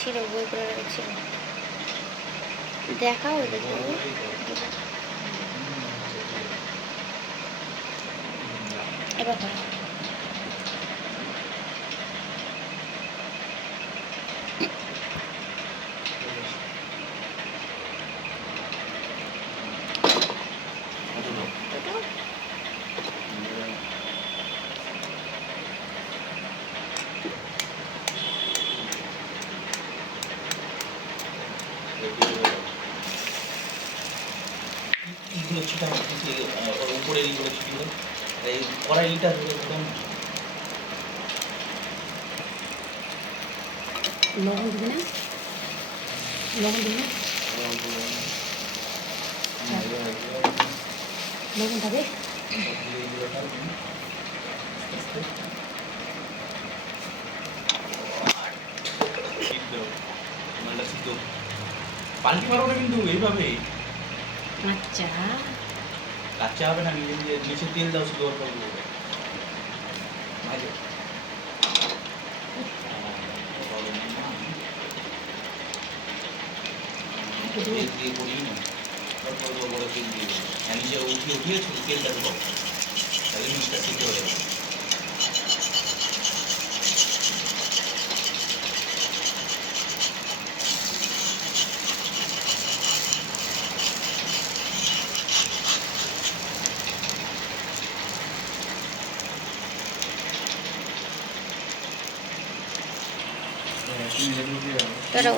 ছিল, বই করে রেখেছিল। দেখাও দেখো এবার করো। এইগুলো ছিটা ওর উপরে এইগুলো ছিল, এই কড়াইটা ধরে একদম লবণ দিবি না, লবণ দিবি না, লবণটা দে। পাল্টি মারো না কিন্তু এইভাবে, আচ্ছা কাঁচা হবে না, নিজে নিজে নিচে তেল দাও শুধু অল্প অল্প করে ভাজো। তেল দিয়ে করি না, অল্প অল্প করে তেল দিয়ে দেবো, নিচে উঠিয়েছো তেলটা দেবো, তাহলে জিনিসটা সিদ্ধ হয়ে যাবে। বেরো